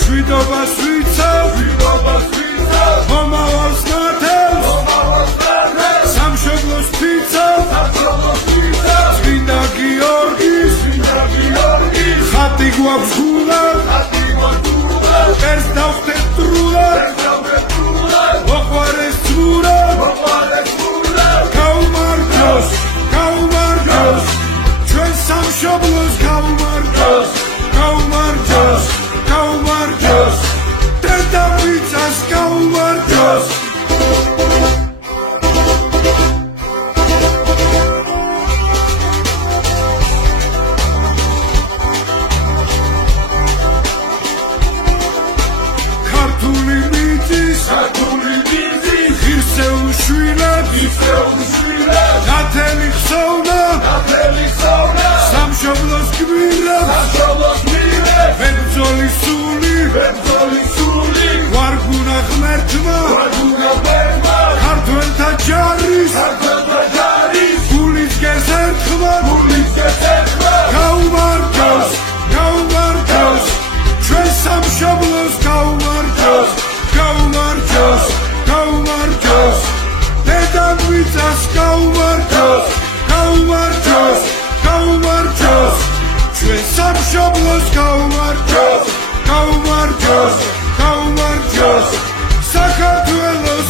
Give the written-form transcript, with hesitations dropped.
შვიდობას ვიცავ მომავალს ნათელს სამშობლოს ფიცავ წმინდა გიორგის ხატი გვაქვს გულად ერს დავხდეთ სრულად მოყვარეს ცმურად გაუმარჯოს ჩვენ სამშობლოს გაუმარჯოს დედამიწას გაუმარჯოს ქართული მიწის ღირსეულ შვილებს ნათელი ხსოვნა სამშობლოს გმირებს ბრძოლის სული ვარგუნა ღმერთმა ქართველთა ჯარის გულის გერს ერთხმა გაუმარჯოს ჩვენ სამშობლოს გაუმარჯოს დედამიწას გაუმარჯოს ჩვენ სამშობლოს გაუმარჯოს საქართველოს